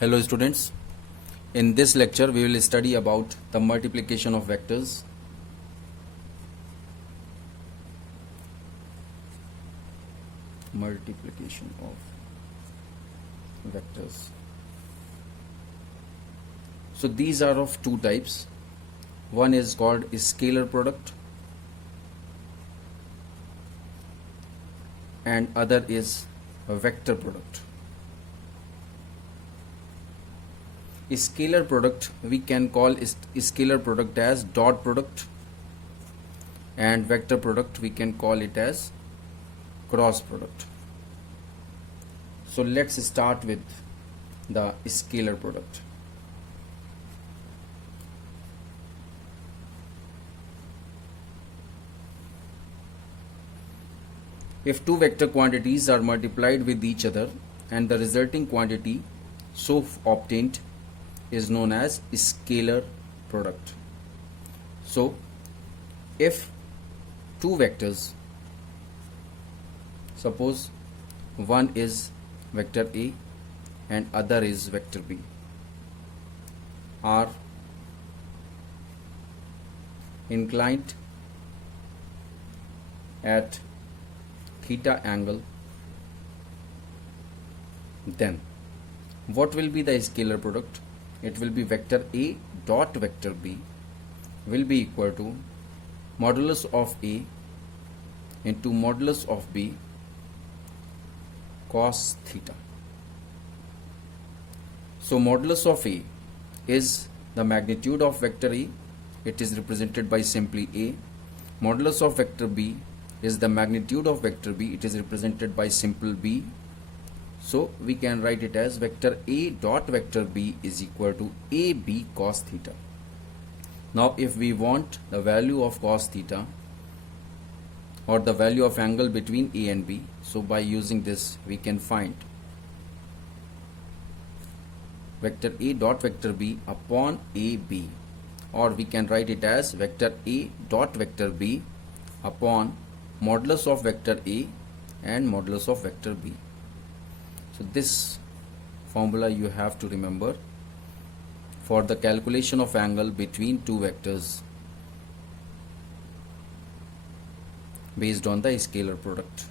Hello students, in this lecture we will study about the multiplication of vectors. Multiplication of vectors. So these are of two types. One is called scalar product and other is a vector product. Scalar product we can call scalar product as dot product, and vector product we can call it as cross product. So let's start with the scalar product. If two vector quantities are multiplied with each other and the resulting quantity so obtained is known as scalar product. So if two vectors, suppose one is vector A and other is vector B, are inclined at theta angle, then what will be the scalar product? It will be vector A dot vector B will be equal to modulus of A into modulus of B cos theta. So modulus of A is the magnitude of vector A, it is represented by simply A. Modulus of vector B is the magnitude of vector B, it is represented by simple B. So we can write it as vector A dot vector B is equal to AB cos theta. Now if we want the value of cos theta or the value of angle between A and B, so by using this we can find vector A dot vector B upon AB, or we can write it as vector A dot vector B upon modulus of vector A and modulus of vector B. So this formula you have to remember for the calculation of angle between two vectors based on the scalar product.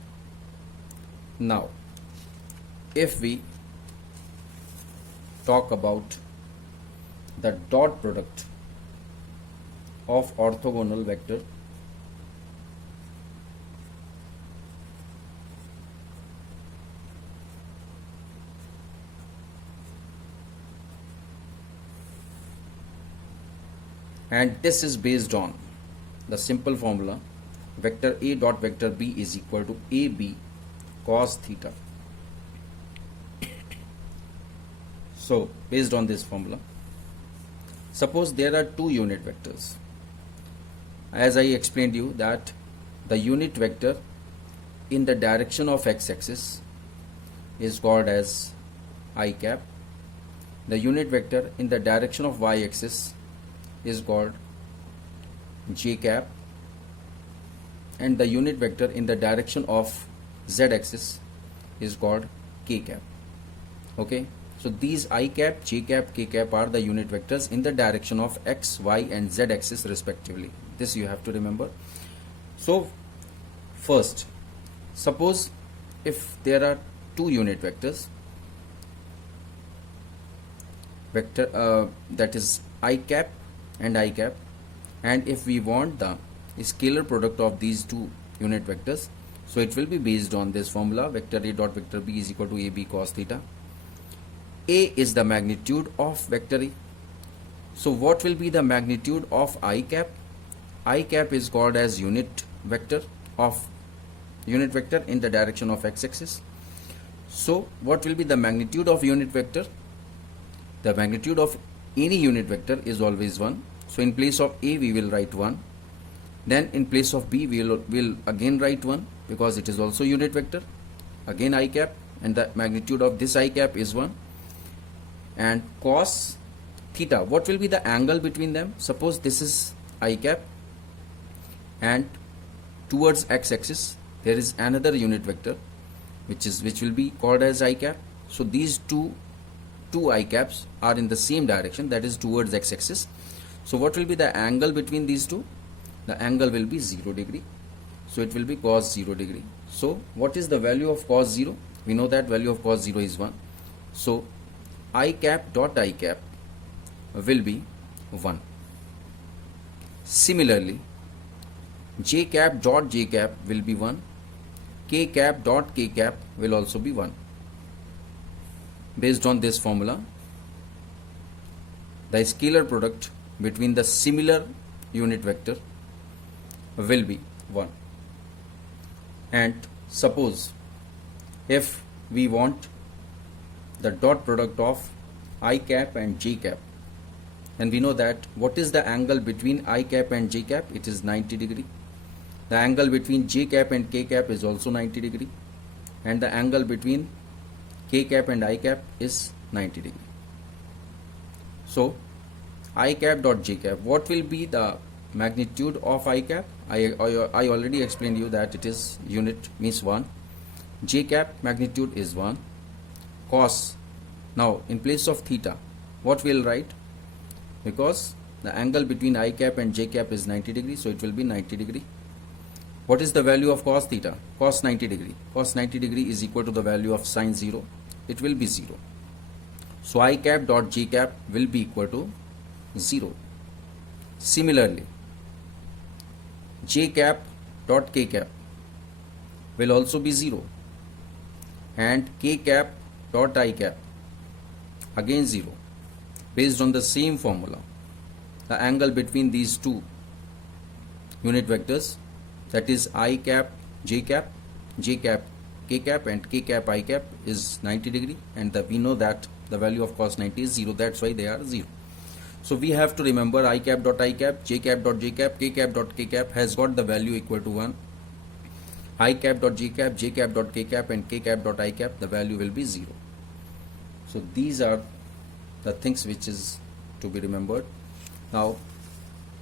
Now if we talk about the dot product of orthogonal vector, and this is based on the simple formula vector A dot vector B is equal to AB cos theta. So based on this formula, suppose there are two unit vectors. As I explained you that the unit vector in the direction of x-axis is called as I cap, the unit vector in the direction of y-axis is called j cap, and the unit vector in the direction of z-axis is called k cap. Okay, so these I cap, j cap, k cap are the unit vectors in the direction of x, y and z axis respectively. This you have to remember. So first, suppose if there are two unit vectors, vector that is I cap and I cap, and if we want the scalar product of these two unit vectors, so it will be based on this formula vector A dot vector B is equal to AB cos theta. A is the magnitude of vector A. So what will be the magnitude of I cap? I cap is called as unit vector in the direction of x-axis. So what will be the magnitude of unit vector? The magnitude of any unit vector is always 1. So in place of A we will write 1. Then in place of B we will again write 1 because it is also unit vector. Again I cap, and the magnitude of this I cap is 1. And cos theta, what will be the angle between them? Suppose this is I cap and towards x-axis there is another unit vector which will be called as I cap. So these two two I caps are in the same direction, that is towards x-axis. So what will be the angle between these two? The angle will be 0 degree. So it will be cos 0 degree. So what is the value of cos 0? We know that value of cos 0 is 1. So I cap dot I cap will be 1. Similarly, j cap dot j cap will be 1. K cap dot k cap will also be 1. Based on this formula, the scalar product between the similar unit vector will be 1. And suppose if we want the dot product of I cap and j cap, and we know that what is the angle between I cap and j cap? It is 90 degree. The angle between j cap and k cap is also 90 degree, and the angle between k cap and I cap is 90 degree. So I cap dot j cap, what will be the magnitude of I cap? I already explained you that it is unit, means 1. J cap magnitude is 1. Cos, now in place of theta, what we'll write? Because the angle between I cap and j cap is 90 degree, so it will be 90 degree. What is the value of cos theta? Cos 90 degree. Cos 90 degree is equal to the value of sin 0. It will be 0. So I cap dot j cap will be equal to 0. Similarly, j cap dot k cap will also be 0, and k cap dot I cap again 0. Based on the same formula, the angle between these two unit vectors, that is I cap j cap, j cap k cap, and k cap I cap, is 90 degree, and we know that the value of cos 90 is 0, that's why they are 0. So we have to remember I cap dot I cap, j cap dot j cap, k cap dot k cap has got the value equal to 1. I cap dot j cap, j cap dot k cap, and k cap dot I cap, the value will be 0. So these are the things which is to be remembered. Now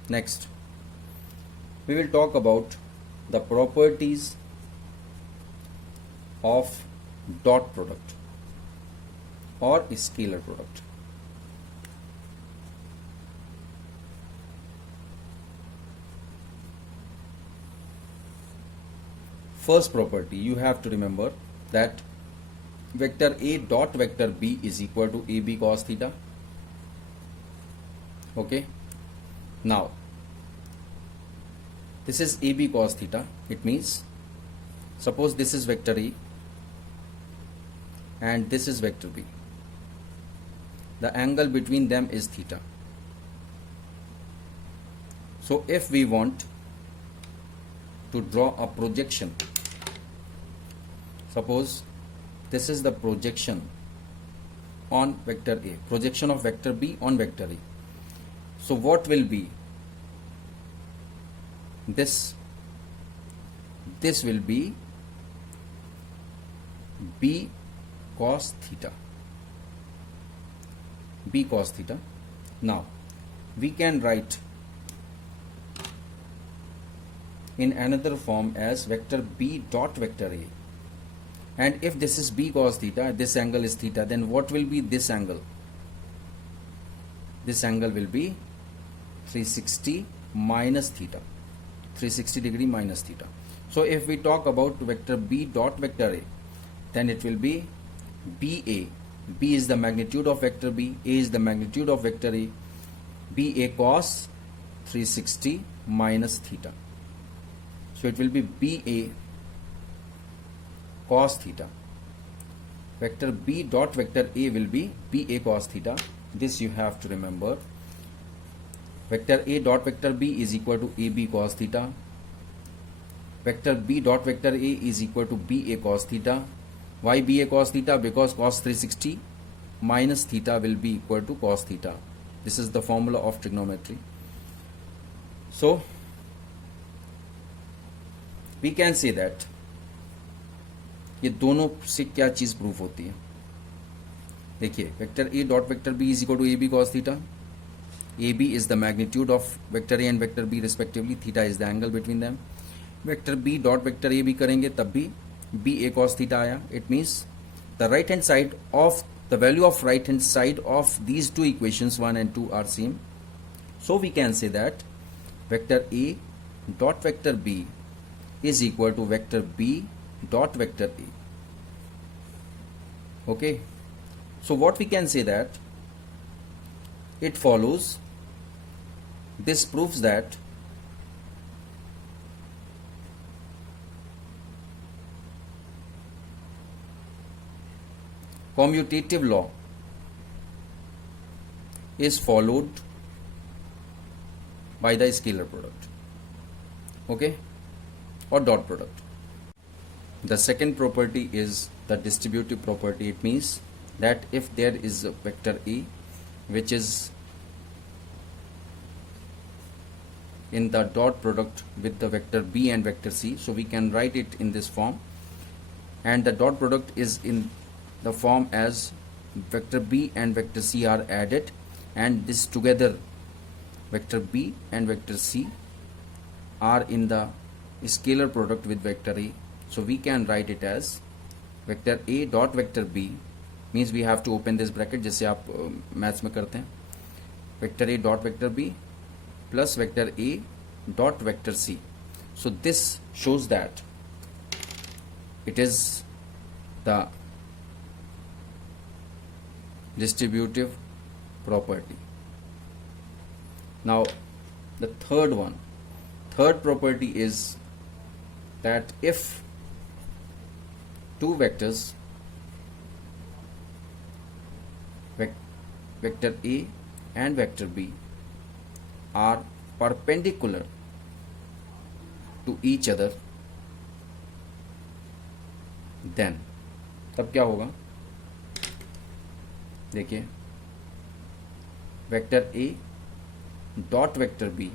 next we will talk about the properties of dot product or scalar product. First property, you have to remember that vector A dot vector B is equal to AB cos theta. Okay, now this is AB cos theta. It means, suppose this is vector A and this is vector B. The angle between them is theta. So if we want to draw a projection, suppose this is the projection on vector A, projection of vector B on vector A. So what will be this? This will be B cos theta. B cos theta. Now we can write in another form as vector B dot vector A. And if this is B cos theta, this angle is theta, then what will be this angle? This angle will be 360 minus theta. 360 degree minus theta. So if we talk about vector B dot vector A, then it will be BA. B is the magnitude of vector B, A is the magnitude of vector A, BA cos 360 minus theta. So it will be BA cos theta. Vector B dot vector A will be BA cos theta. This you have to remember. Vector A dot vector B is equal to AB cos theta. Vector B dot vector A is equal to BA cos theta. Why BA cos theta? Because cos 360 minus theta will be equal to cos theta. This is the formula of trigonometry. So we can say that ये दोनों से क्या चीज proof होती है? देखिए, vector A dot vector B is equal to AB cos theta. AB is the magnitude of vector A and vector B respectively. Theta is the angle between them. Vector B dot vector AB करेंगे तब भी BA cos theta आया. It means the right hand side of the value of right hand side of these two equations 1 and 2 are same. So we can say that vector A dot vector B is equal to vector B dot vector A. Okay, so what we can say that it follows, this proves that commutative law is followed by the scalar product, okay, or dot product. The second property is the distributive property. It means that if there is a vector A which is in the dot product with the vector B and vector C, so we can write it in this form, and the dot product is in the form as vector B and vector C are added, and this together vector B and vector C are in the scalar product with vector A. So we can write it as vector A dot vector B, means we have to open this bracket जैसे आप maths में करते हैं, vector A dot vector B plus vector A dot vector C. So this shows that it is the distributive property. Now the third property is that if two vectors vector A and vector B are perpendicular to each other, then तब क्या होगा, देखिए vector A dot vector B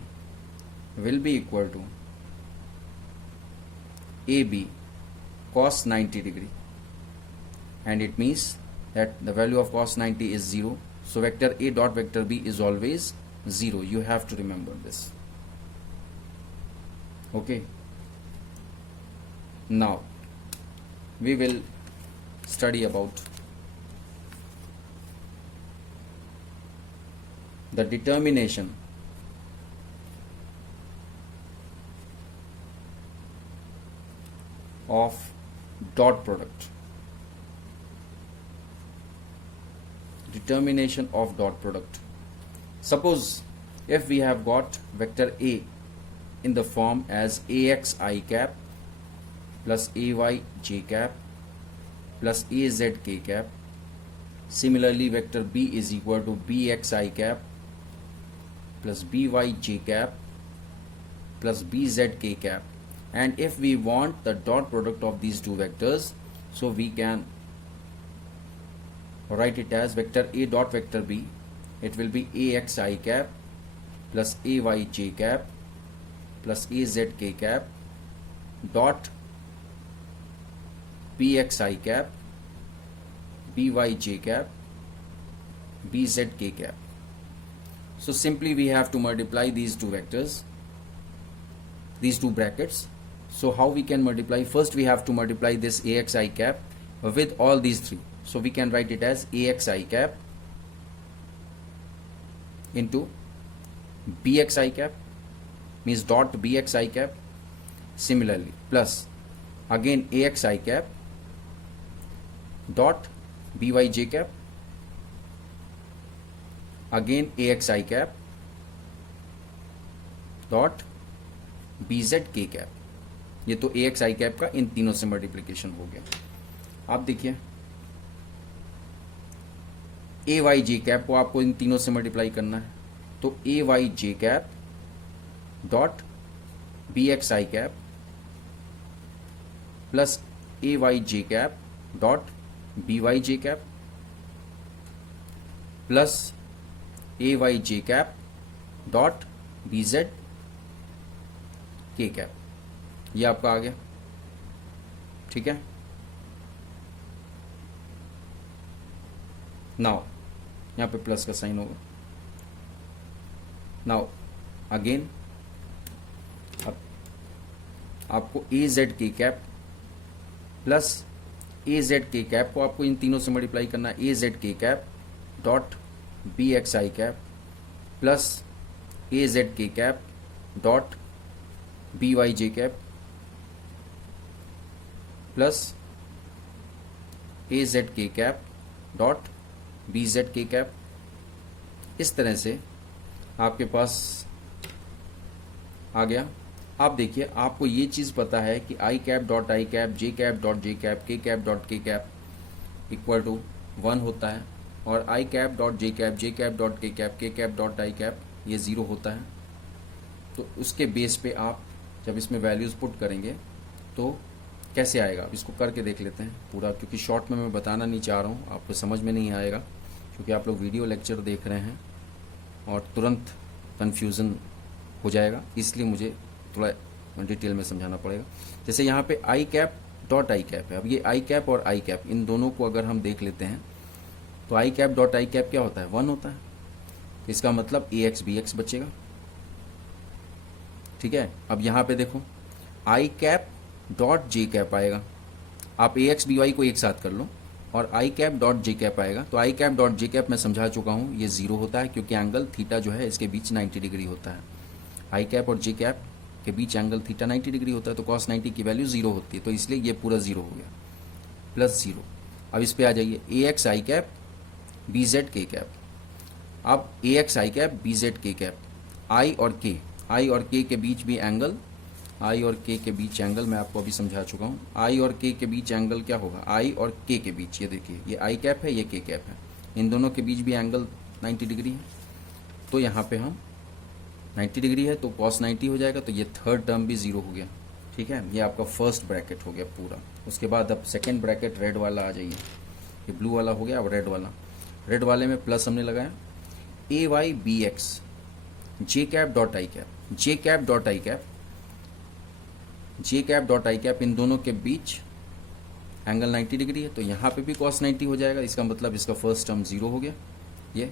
will be equal to AB cos 90 degree, and it means that the value of cos 90 is 0. So vector A dot vector B is always 0. You have to remember this. Okay. Now we will study about the determination of dot product. Determination of dot product. Suppose if we have got vector A in the form as AX I cap plus AY j cap plus AZ k cap. Similarly, vector B is equal to BX I cap plus BY j cap plus BZ k cap. And if we want the dot product of these two vectors, so we can write it as vector A dot vector B. It will be AX I cap plus AY j cap plus AZ k cap dot BX I cap BY j cap BZ k cap. So simply we have to multiply these two vectors, these two brackets. So how we can multiply? First we have to multiply this AX I cap with all these three. So we can write it as AX I cap into BX I cap, means dot BX I cap. Similarly, plus again AX I cap dot BY j cap, again AX I cap dot BZ k cap. ये तो AX I cap का इन तीनों से multiplication हो गया. आप देखिए AY j cap को आपको इन तीनों से मल्टीप्लाई करना है, तो AY j cap dot BX I cap plus AY j cap dot BY j cap plus AY j cap dot BZ k cap. ये आपका आ गया. ठीक है. नाउ यहाँ पे प्लस का साइन होगा. नाउ अगेन अब आपको AZ k cap plus A Z के कैप को आपको इन तीनों से मल्टीप्लाई करना है, ए जेड के cap dot B x I cap plus A Z के cap dot B Y J cap plus A Z के कैप डॉट बी जेड के कैप। इस तरह से आपके पास आ गया। आप देखिए, आपको ये चीज़ पता है कि i cap dot i cap, j cap dot j cap, k cap dot k cap equal to 1 होता है, और i cap dot j cap dot k cap dot i cap ये 0 होता है। तो उसके बेस पे आप जब इसमें वैल्यूज़ पुट करेंगे तो कैसे आएगा, इसको करके देख लेते हैं पूरा, क्योंकि शॉर्ट में मैं बताना नहीं चाह रहा हूँ, आपको समझ में नहीं आएगा, क्योंकि आप लोग वीडियो लेक्चर देख रहे हैं और तुरंत कन्फ्यूज़न हो जाएगा, इसलिए मुझे थोड़ा डिटेल में समझाना पड़ेगा। जैसे यहाँ पे आई कैप डॉट आई कैप है, अब ये आई कैप और आई कैप इन दोनों को अगर हम देख लेते हैं तो आई कैप डॉट आई कैप क्या होता है, 1 होता है। इसका मतलब ए एक्स बी एक्स बचेगा, ठीक है। अब यहाँ पे देखो आई कैप डॉट जे कैप आएगा, आप ए एक्स बी वाई को एक साथ कर लो, और i cap dot j cap आएगा। तो आई कैप डॉट जे कैप मैं समझा चुका हूँ, ये 0 होता है क्योंकि एंगल थीटा जो है इसके बीच 90 डिग्री होता है। आई कैप और जे कैप के बीच एंगल थीटा 90 डिग्री होता है, तो cos 90 की वैल्यू 0 होती है, तो इसलिए ये पूरा 0 हो गया, प्लस 0। अब इस पे आ जाइए, ए एक्स आई कैप बी जेड के कैप। अब ए एक्स आई कैप बी जेड के कैप, आई और के के बीच भी एंगल, आई और के के बीच एंगल मैं आपको अभी समझा चुका हूँ। आई और के के बीच एंगल क्या होगा, आई और के के बीच, ये देखिए ये आई कैप है, ये के कैप है, इन दोनों के बीच भी एंगल 90 डिग्री है, तो यहाँ पे हम 90 डिग्री है तो cos 90 हो जाएगा, तो ये थर्ड टर्म भी 0 हो गया, ठीक है। ये आपका फर्स्ट ब्रैकेट हो गया पूरा। उसके बाद अब सेकेंड ब्रैकेट रेड वाला आ जाइए, ये ब्लू वाला हो गया, अब रेड वाले में प्लस हमने लगाया, a y b x j cap dot i cap, j cap dot i cap इन दोनों के बीच एंगल 90 डिग्री है, तो यहाँ पे भी cos 90 हो जाएगा, इसका मतलब इसका फर्स्ट टर्म 0 हो गया ये।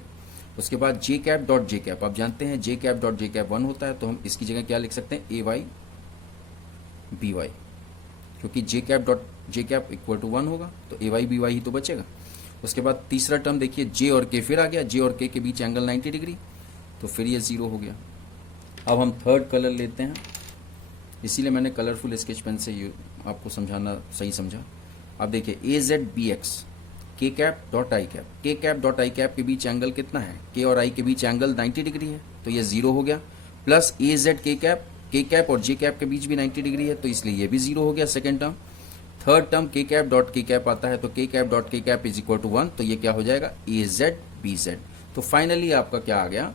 उसके बाद जे कैप डॉट जे कैप, आप जानते हैं जे कैप डॉट जे कैप 1 होता है, तो हम इसकी जगह क्या लिख सकते हैं, ए वाई बी वाई, क्योंकि j cap dot j cap equal to 1 होगा, तो ए वाई बी वाई ही तो बचेगा। उसके बाद तीसरा टर्म देखिए, जे और के फिर आ गया, जे और के बीच एंगल 90 डिग्री, तो फिर ये 0 हो गया। अब हम थर्ड कलर लेते हैं, इसीलिए मैंने कलरफुल स्केच पेन से आपको समझाना सही समझा। अब देखिए ए जेड बी एक्स के cap dot i cap, k cap dot i cap के बीच एंगल कितना है, के और आई के बीच एंगल 90 डिग्री है, तो ये 0 हो गया, प्लस ए जेड के कैप और जे कैप के बीच भी 90 डिग्री है, तो इसलिए ये भी 0 हो गया सेकेंड टर्म। थर्ड टर्म के कैप डॉट के कैप आता है, तो के cap dot k cap is equal to 1, तो ये क्या हो जाएगा, ए जेड बी जेड। तो फाइनली आपका क्या आ गया,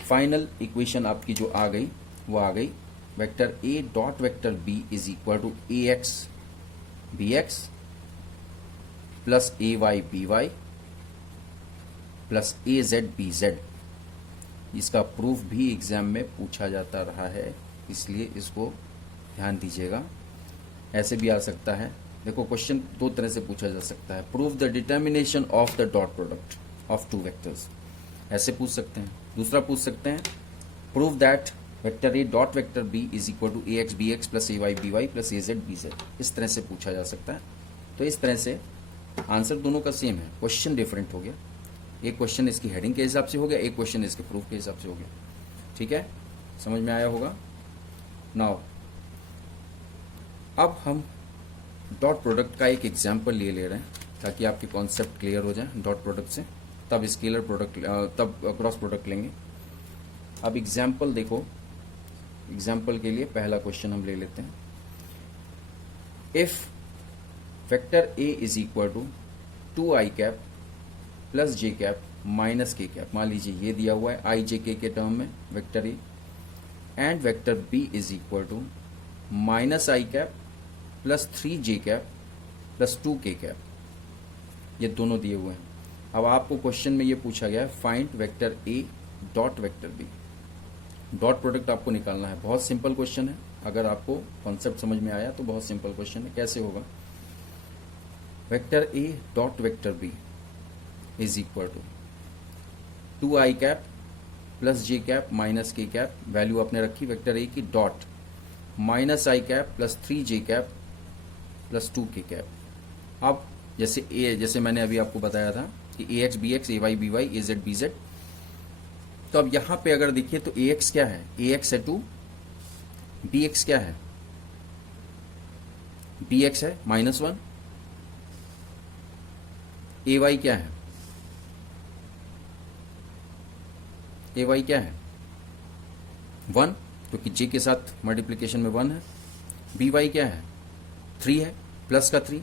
फाइनल इक्वेशन आपकी जो आ गई वो आ गई, vector A dot vector B is equal to A x B x plus A y B y plus A z B z. इसका प्रूफ भी एग्जाम में पूछा जाता रहा है, इसलिए इसको ध्यान दीजिएगा। ऐसे भी आ सकता है, देखो क्वेश्चन दो तरह से पूछा जा सकता है, proof the determination of the dot product of two vectors, ऐसे पूछ सकते हैं। दूसरा पूछ सकते हैं, proof that vector A dot vector B is equal to A x B x plus A y B y plus A z B z. इस तरह से पूछा जा सकता है। तो इस तरह से आंसर दोनों का सेम है, क्वेश्चन डिफरेंट हो गया। एक क्वेश्चन इसकी हेडिंग के हिसाब से हो गया, एक क्वेश्चन इसके प्रूफ के हिसाब से हो गया। ठीक है, समझ में आया होगा। नाउ अब हम डॉट प्रोडक्ट का एक एग्जाम्पल ले रहे हैं ताकि आपके कॉन्सेप्ट क्लियर हो जाए डॉट प्रोडक्ट से, तब स्केलर प्रोडक्ट तब क्रॉस प्रोडक्ट लेंगे। अब एग्जाम्पल देखो, एग्जाम्पल के लिए पहला क्वेश्चन हम ले लेते हैं। If vector A is equal to 2i cap plus j cap minus k cap, मान लीजिए ये दिया हुआ है आई जे के टर्म में vector A, and vector B is equal to minus i cap plus 3j cap plus 2k cap, ये दोनों दिए हुए हैं। अब आपको क्वेश्चन में ये पूछा गया है फाइंड वेक्टर ए dot vector B, dot product आपको निकालना है। बहुत सिंपल क्वेश्चन है, अगर आपको कॉन्सेप्ट समझ में आया तो बहुत सिंपल क्वेश्चन है। कैसे होगा, vector A dot vector B is equal to 2i cap plus j cap minus k cap, value आपने रखी वेक्टर ए की, dot minus i cap plus 3j cap plus 2k cap. अब जैसे मैंने अभी आपको बताया था कि a x B x, a y B y, a z B z, तो अब यहां पे अगर देखिए तो ए एक्स क्या है, ए एक्स है 2, बी एक्स क्या है, बी एक्स है -1, ए वाई क्या है, ए वाई क्या है 1, क्योंकि जे के साथ मल्टीप्लिकेशन में 1 है, बी वाई क्या है 3 है, प्लस का 3।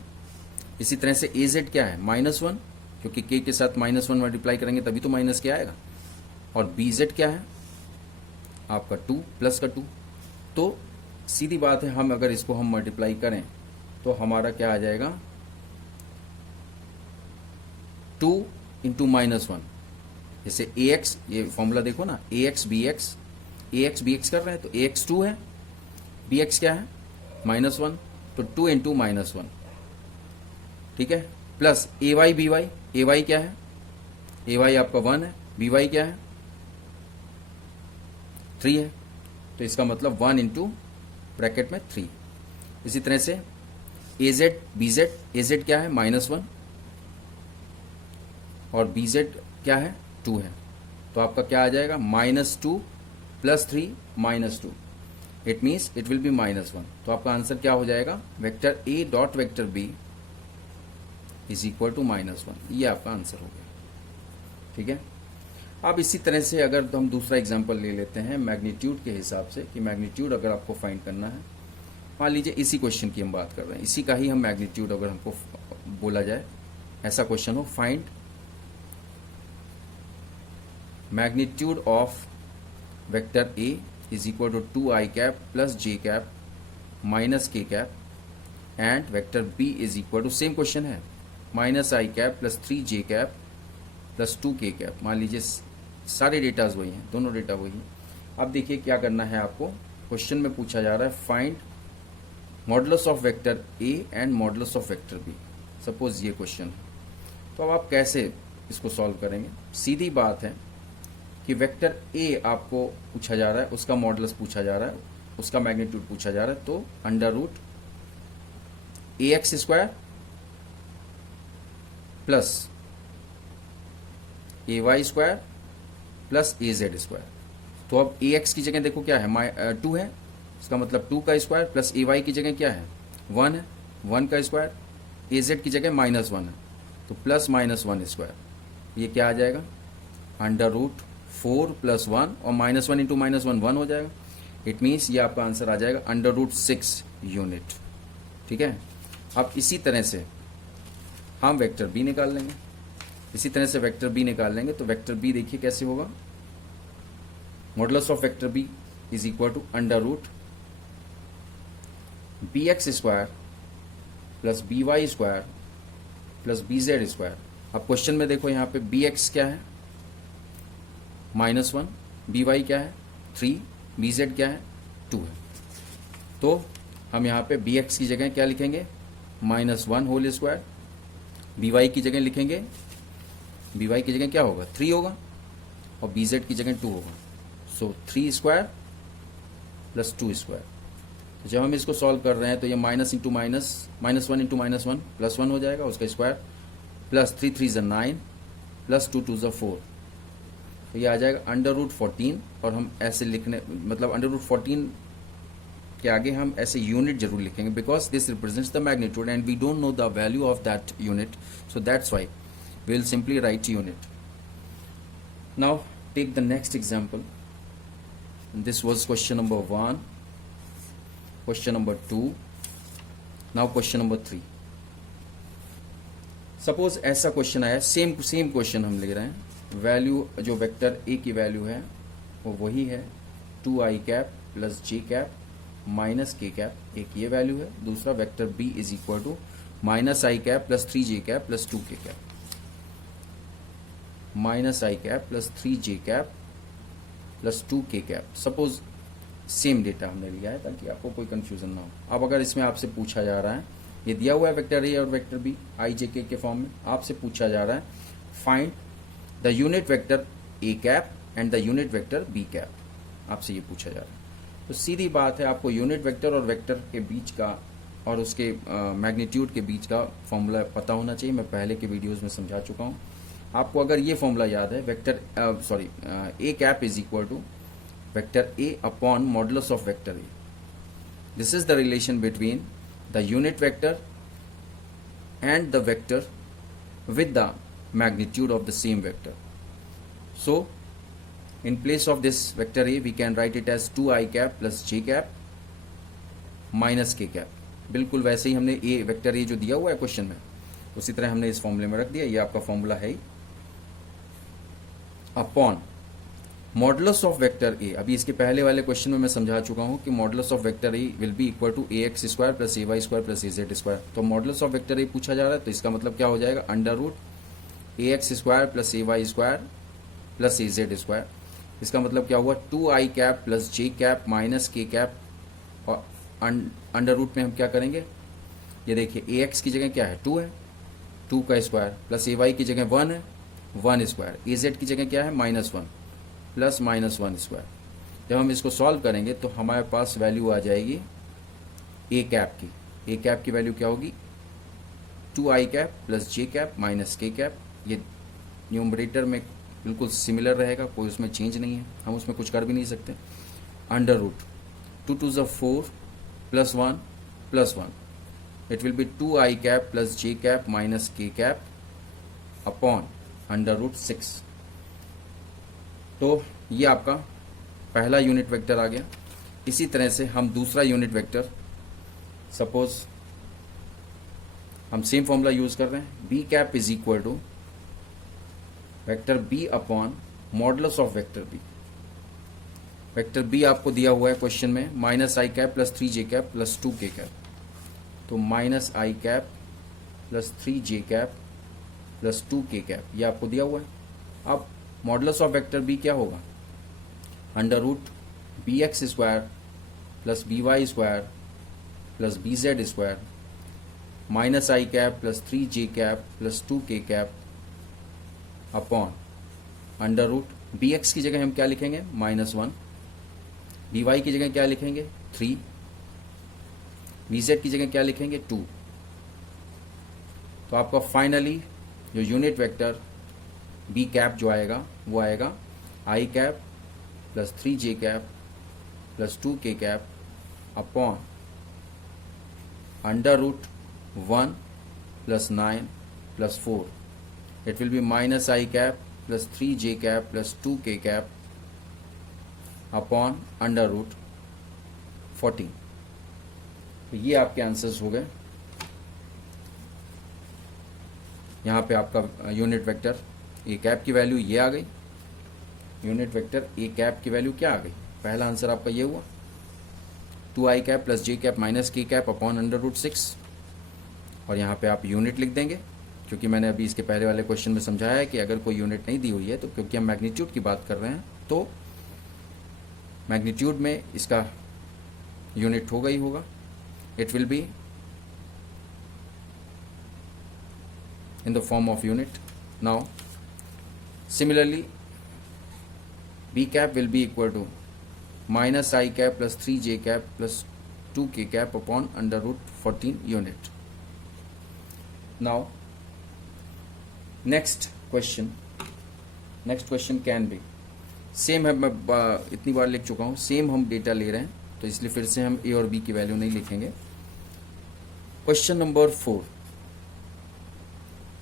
इसी तरह से ए जेड क्या है -1, क्योंकि के साथ -1 मल्टीप्लाई करेंगे तभी तो माइनस के आएगा, और बी जेड क्या है आपका 2 प्लस का 2। तो सीधी बात है, हम अगर इसको हम मल्टीप्लाई करें तो हमारा क्या आ जाएगा 2 इंटू -1। जैसे ए एक्स, ये फॉर्मूला देखो ना, ए एक्स बी एक्स कर रहे हैं तो ए एक्स 2 है, बी एक्स क्या है -1, तो 2 इंटू -1, ठीक है, plus A y B y, A Y क्या है, ए वाई आपका 1 है, बी वाई क्या है 3 है, तो इसका मतलब 1 इंटू ब्रैकेट में 3। इसी तरह से ए जेड बी जेड, ए जेड क्या है -1 और बी जेड क्या है 2 है, तो आपका क्या आ जाएगा -2 plus 3 -2, it means it will be -1। तो आपका आंसर क्या हो जाएगा, vector A dot vector B is equal to -1, ये आपका आंसर हो गया। ठीक है, अब इसी तरह से अगर हम दूसरा एग्जांपल ले लेते हैं मैग्नीट्यूड के हिसाब से, कि मैग्नीट्यूड अगर आपको फाइंड करना है, मान लीजिए इसी क्वेश्चन की हम बात कर रहे हैं, इसी का ही हम मैग्नीट्यूड अगर हमको बोला जाए, ऐसा क्वेश्चन हो, find magnitude of vector A is equal to 2i cap plus j cap minus k cap and vector b is equal to, same question है, -i cap plus 3j cap plus 2k cap. मान लीजिए सारे datas वही हैं, दोनों data वही हैं। अब देखिए क्या करना है आपको, क्वेश्चन में पूछा जा रहा है find modulus of vector A and modulus of vector B. Suppose ये क्वेश्चन है, तो अब आप कैसे इसको सॉल्व करेंगे। सीधी बात है कि वेक्टर ए आपको पूछा जा रहा है, उसका मॉडुलस पूछा जा रहा है, उसका मैग्नीट्यूड पूछा जा रहा है, तो under root A X square plus A Y square plus A Z square. तो अब ए एक्स की जगह देखो क्या है 2 है, इसका मतलब 2 का स्क्वायर, प्लस ए वाई की जगह क्या है 1 है, 1 का स्क्वायर, ए जेड की जगह -1 है, तो प्लस -1 स्क्वायर, ये क्या आ जाएगा अंडर रूट 4 प्लस 1, और -1 इंटू -1 1 हो जाएगा। इट मीन्स ये आपका आंसर आ जाएगा अंडर रूट 6 यूनिट। ठीक है, अब इसी तरह से हम वेक्टर बी निकाल लेंगे, इसी तरह से वेक्टर बी निकाल लेंगे, तो वेक्टर बी देखिए कैसे होगा, modulus of vector B is equal to under root B x square plus B Y square plus B Z square. अब क्वेश्चन में देखो यहाँ पे बी एक्स क्या है -1, बी वाई क्या है 3, बी जेड क्या है 2 है, तो हम यहाँ पे बी एक्स की जगह क्या लिखेंगे -1 होल स्क्वायर, बी वाई की जगह लिखेंगे, बी वाई की जगह क्या होगा 3 होगा, और बी जेड की जगह 2 होगा, सो 3 स्क्वायर प्लस 2 स्क्वायर। तो जब हम इसको सॉल्व कर रहे हैं तो ये -1 इंटू -1 प्लस 1 हो जाएगा, उसका स्क्वायर, प्लस 3 3 9 प्लस 2 2 4, तो ये आ जाएगा अंडर रूट 14। और हम ऐसे लिखने, मतलब अंडर रूट 14 के आगे हम ऐसे यूनिट जरूर लिखेंगे, because this represents the magnitude and we don't know the value of that unit, so that's why we will simply write unit. Now take the next example. This was question number 1, question number 2, now question number 3. Suppose ऐसा question आया, same question हम ले रहे हैं, value जो vector a की value है वो वही है 2i cap plus j cap minus k cap, एक ये वैल्यू है, दूसरा vector b is equal to -i cap plus 3j cap plus 2k cap, -i cap plus 3j cap plus 2k cap. Suppose same data हमने लिया है ताकि आपको कोई कंफ्यूजन ना हो। अब अगर इसमें आपसे पूछा जा रहा है, ये दिया हुआ है वेक्टर ए और vector B i j k के फॉर्म में, आपसे पूछा जा रहा है find the unit vector A cap and the unit vector B cap, आपसे ये पूछा जा रहा है। तो सीधी बात है, आपको यूनिट वेक्टर और वेक्टर के बीच का और उसके मैग्नीट्यूड के बीच का फॉर्मूला पता होना चाहिए। मैं पहले के वीडियोस में समझा चुका हूँ। आपको अगर ये फॉर्मूला याद है, vector A cap is equal to vector A upon modulus of vector A. This is the relation between the unit vector and the vector with the magnitude of the same vector. So in place of this vector a we can write it as 2i cap plus j cap minus k cap। बिल्कुल वैसे ही हमने a vector a जो दिया हुआ है question में, उसी तरह हमने इस फॉर्मूले में रख दिया। ये आपका फॉर्मूला है अपॉन मॉडुलस ऑफ वेक्टर ए। अभी इसके पहले वाले क्वेश्चन में मैं समझा चुका हूं कि modulus of vector A will be equal to A X square plus A Y square plus A Z square. तो मॉडुलस ऑफ वेक्टर ए पूछा जा रहा है, तो इसका मतलब क्या हो जाएगा, under root A X square plus A Y square plus A Z square. इसका मतलब क्या हुआ, 2i cap plus j cap minus k cap, और अंडर रूट में हम क्या करेंगे, ये देखिए ए एक्स की जगह क्या है 2 है, 2 का स्क्वायर, प्लस ए वाई की जगह 1 है, 1 स्क्वायर, ए जेड की जगह क्या है -1 प्लस -1 स्क्वायर। जब हम इसको सॉल्व करेंगे तो हमारे पास वैल्यू आ जाएगी ए कैप की। ए कैप की वैल्यू क्या होगी, 2i cap plus j cap minus k cap. ये न्यूमरेटर में बिल्कुल सिमिलर रहेगा, कोई उसमें चेंज नहीं है, हम उसमें कुछ कर भी नहीं सकते। अंडर रूट 2 2 ज़ 4 plus 1 plus 1, it will B 2i cap plus j cap minus k cap upon under root 6। तो ये आपका पहला यूनिट वेक्टर आ गया। इसी तरह से हम दूसरा यूनिट वेक्टर, सपोज हम सेम फॉर्मूला यूज कर रहे हैं, B cap is equal to vector B upon modulus of vector B. Vector B आपको दिया हुआ है क्वेश्चन में -i cap plus 3j cap plus 2k cap. तो -i cap plus 3j cap plus 2k cap, ये आपको दिया हुआ है। अब मॉडुलस ऑफ वेक्टर बी क्या होगा, under root B x square plus B Y square plus B Z square -i cap plus 3j cap plus 2k cap upon under root B X की जगह हम क्या लिखेंगे -1, बी वाई की जगह क्या लिखेंगे 3, बी जेड की जगह क्या लिखेंगे 2। तो आपका फाइनली जो यूनिट वेक्टर बी कैप जो आएगा वो आएगा i cap plus 3j cap plus 2k cap upon under root 1 plus 9 plus 4, it will be -i cap plus 3j cap plus 2k cap upon under root 14। तो ये आपके answers हो गए। यहाँ पे आपका यूनिट वेक्टर ए कैप की value ये आ गई, यूनिट वेक्टर ए कैप की वैल्यू क्या आ गई, पहला आंसर आपका ये हुआ 2i cap plus j cap minus k cap upon under root 6। और यहाँ पे आप यूनिट लिख देंगे, क्योंकि मैंने अभी इसके पहले वाले क्वेश्चन में समझाया है कि अगर कोई यूनिट नहीं दी हुई है तो क्योंकि हम मैग्नीट्यूड की बात कर रहे हैं तो मैग्नीट्यूड में इसका यूनिट होगा ही होगा। It will B in the form of unit. Now similarly b cap will be equal to -i cap plus 3j cap plus 2k cap upon under root 14 unit. Now next question can be same है, मैं इतनी बार लिख चुका हूँ, same हम data ले रहे हैं तो इसलिए फिर से हम ए और बी की वैल्यू नहीं लिखेंगे। Question number 4,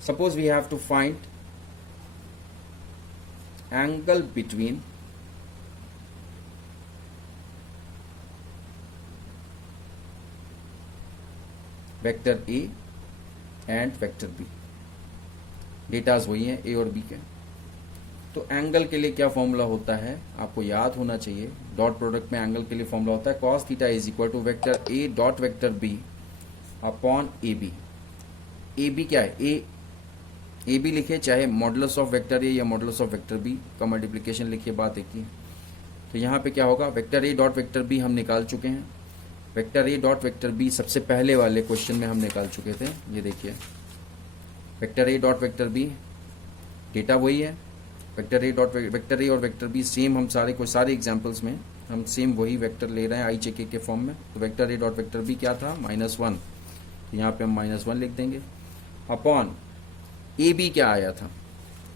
suppose we have to find angle between vector A and vector B। Datas वही हैं ए और बी के। तो एंगल के लिए क्या फॉर्मूला होता है आपको याद होना चाहिए। डॉट प्रोडक्ट में एंगल के लिए फॉर्मूला होता है cos theta is equal to vector A dot vector B upon A B. A B क्या है, ए बी लिखे, चाहे मॉडुलस ऑफ वेक्टर ए या मॉडुलस ऑफ वेक्टर बी का मल्टीप्लिकेशन लिखिए, बात एक ही है। तो यहाँ पे क्या होगा, वेक्टर ए डॉट वेक्टर बी हम निकाल चुके हैं। वेक्टर ए डॉट वेक्टर बी सबसे पहले वाले क्वेश्चन में हम निकाल चुके थे। ये देखिए वेक्टर ए डॉट वेक्टर बी, डेटा वही है। वेक्टर ए और वेक्टर बी सेम, हम सारे एग्जाम्पल्स में हम सेम वही वेक्टर ले रहे हैं आई जे के फॉर्म में। तो वेक्टर ए डॉट वेक्टर बी क्या था, -1 तो यहाँ पे हम -1 लिख देंगे अपॉन ए बी क्या आया था,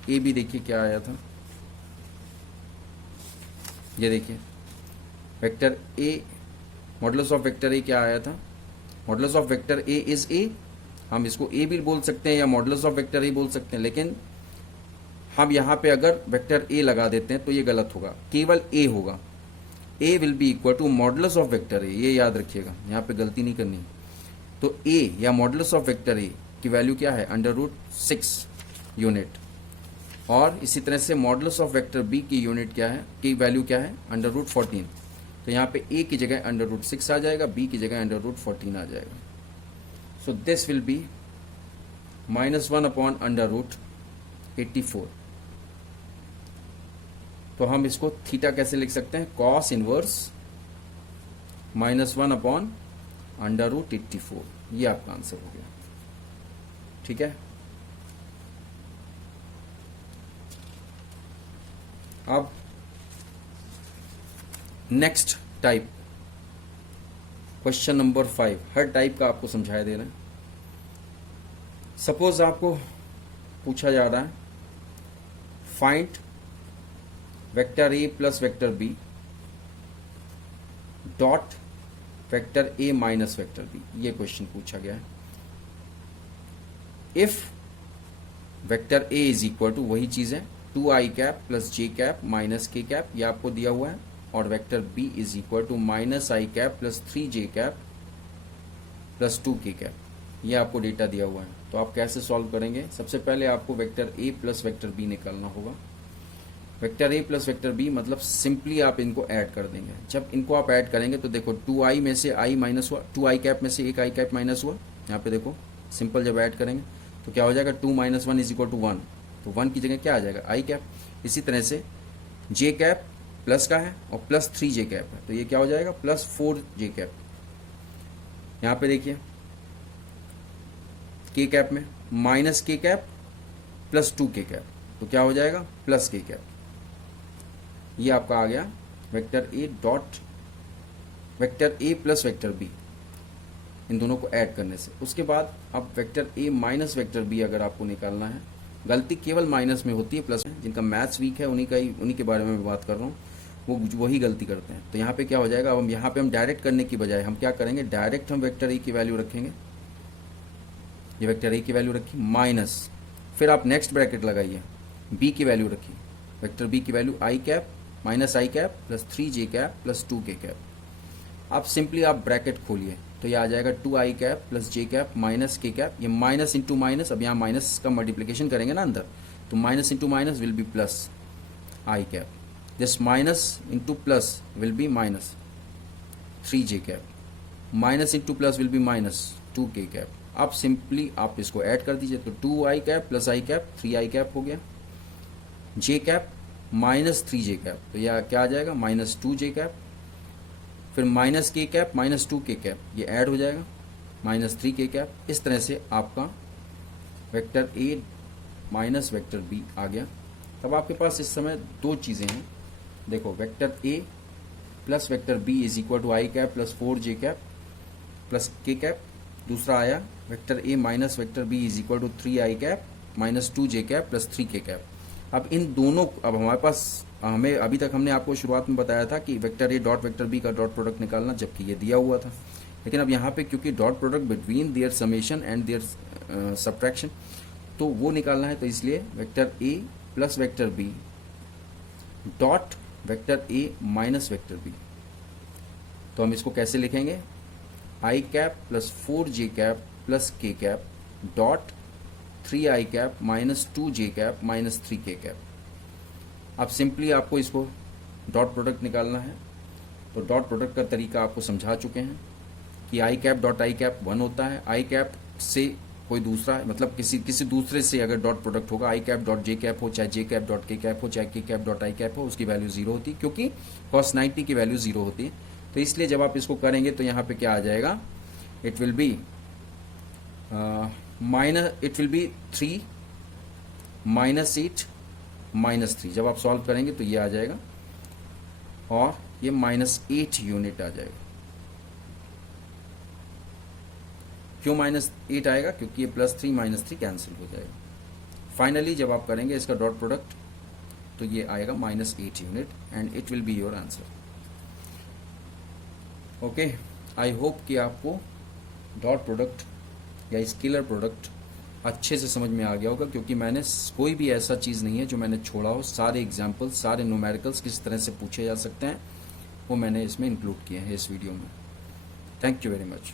ए बी देखिए क्या आया था, ये देखिए vector A, modulus of vector ए क्या आया था, modulus of vector A is a, हम इसको ए भी बोल सकते हैं या मॉडुलस ऑफ वेक्टर ए बोल सकते हैं, लेकिन हम यहाँ पे अगर वेक्टर ए लगा देते हैं तो ये गलत होगा, केवल ए होगा, a will be equal to modulus of vector a, ये याद रखिएगा, यहाँ पे गलती नहीं करनी। तो ए या मॉडुलस ऑफ वेक्टर ए की वैल्यू क्या है, √6 यूनिट, और इसी तरह से मॉडुलस ऑफ वेक्टर बी की यूनिट क्या है, की वैल्यू क्या है, √14। तो यहाँ पे a की जगह √6 आ जाएगा, b की जगह √14 आ जाएगा। So this will be -1 upon √84। तो हम इसको थीटा कैसे लिख सकते हैं, cos इनवर्स -1 अपॉन √84, ये आपका आंसर हो गया। ठीक है, अब नेक्स्ट टाइप, क्वेश्चन नंबर 5, हर टाइप का आपको समझाया दे रहे हैं। सपोज आपको पूछा जा रहा है find vector A plus vector B dot vector A minus vector B, ये क्वेश्चन पूछा गया है। If vector A is equal to, वही चीज है, 2i cap plus j cap minus k cap, ये आपको दिया हुआ है, और vector b is equal to -i cap plus 3j cap plus 2k cap, ये आपको डेटा दिया हुआ है। तो आप कैसे सॉल्व करेंगे, सबसे पहले आपको vector a plus vector b निकालना होगा। Vector a plus vector b मतलब सिंपली आप इनको ऐड कर देंगे। जब इनको आप ऐड करेंगे तो देखो 2i में से i माइनस हुआ, 2i कैप में से एक i कैप माइनस हुआ, यहाँ पे देखो सिंपल जब ऐड करेंगे तो क्या हो जाएगा, 2 - 1 इज इक्वल टू 1, तो 1 की जगह क्या आ जाएगा, i कैप। इसी तरह से j कैप प्लस का है और प्लस 3j कैप है, तो ये क्या हो जाएगा, प्लस 4j कैप। यहाँ पे देखिए k कैप में minus k cap plus 2k cap, तो क्या हो जाएगा, प्लस k कैप। ये आपका आ गया vector a dot vector a plus vector b, इन दोनों को ऐड करने से। उसके बाद अब vector a minus vector b अगर आपको निकालना है, गलती केवल माइनस में होती है, प्लस में जिनका मैथ्स वीक है उन्हीं के बारे में मैं बात कर रहा हूँ, वो वही गलती करते हैं। तो यहाँ पे क्या हो जाएगा, अब हम यहाँ पे हम डायरेक्ट करने की बजाय हम क्या करेंगे, डायरेक्ट हम वेक्टर a की वैल्यू रखेंगे, ये वेक्टर a की वैल्यू रखी माइनस, फिर आप नेक्स्ट ब्रैकेट लगाइए, b की वैल्यू रखिए, वेक्टर b की value i cap minus i cap plus 3j cap plus 2k cap. अब सिंपली आप ब्रैकेट खोलिए तो ये आ जाएगा 2i cap plus j cap minus k cap, ये माइनस इंटू माइनस, अब यहाँ माइनस का मल्टीप्लिकेशन करेंगे ना अंदर, तो minus into minus will be plus i cap, this minus into plus will be minus 3j cap, minus into plus will be minus 2k cap. अब simply आप इसको ऐड कर दीजिए, तो 2i cap plus i cap 3i cap हो गया, j cap minus 3j cap, तो यह क्या आ जाएगा, माइनस 2j कैप, फिर minus k cap minus 2k cap, ये ऐड हो जाएगा माइनस 3k कैप। इस तरह से आपका vector a minus vector b आ गया। तब आपके पास इस समय दो चीज़ें हैं, देखो vector a plus vector b is equal to i cap plus 4j cap plus k cap, दूसरा आया vector a minus vector b is equal to 3i cap minus 2j cap plus 3k cap. अब इन दोनों, अब हमारे पास, हमें अभी तक हमने आपको शुरुआत में बताया था कि vector a dot vector b का डॉट प्रोडक्ट निकालना, जबकि ये दिया हुआ था, लेकिन अब यहाँ पे क्योंकि dot product between their summation and their subtraction, तो वो निकालना है, तो इसलिए vector a plus vector b dot vector a minus vector b, तो हम इसको कैसे लिखेंगे, i cap plus 4j cap plus k cap dot 3i cap minus 2j cap minus 3k cap. अब सिंपली आपको इसको डॉट प्रोडक्ट निकालना है, तो डॉट प्रोडक्ट का तरीका आपको समझा चुके हैं कि i cap dot i cap 1 होता है, i कैप से कोई दूसरा, मतलब किसी दूसरे से अगर डॉट प्रोडक्ट होगा, i cap dot j cap हो, चाहे j cap dot k cap हो, चाहे k cap dot i cap हो, उसकी वैल्यू 0 होती है, क्योंकि cos 90 की वैल्यू 0 होती है। तो इसलिए जब आप इसको करेंगे तो यहाँ पे क्या आ जाएगा, it will B it will B 3 minus 8 minus 3, जब आप सॉल्व करेंगे तो ये आ जाएगा और ये -8 यूनिट आ जाएगा। क्यों -8 आएगा? क्योंकि ये +3 -3 कैंसिल हो जाएगा। फाइनली जब आप करेंगे इसका डॉट प्रोडक्ट तो ये आएगा -8 unit and it will be your answer. Okay, I hope कि आपको डॉट प्रोडक्ट या स्केलर प्रोडक्ट अच्छे से समझ में आ गया होगा, क्योंकि मैंने कोई भी ऐसा चीज़ नहीं है जो मैंने छोड़ा हो। सारे एग्जाम्पल्स, सारे न्यूमेरिकल्स किस तरह से पूछे जा सकते हैं वो मैंने इसमें इंक्लूड किए हैं इस वीडियो में। Thank you very much.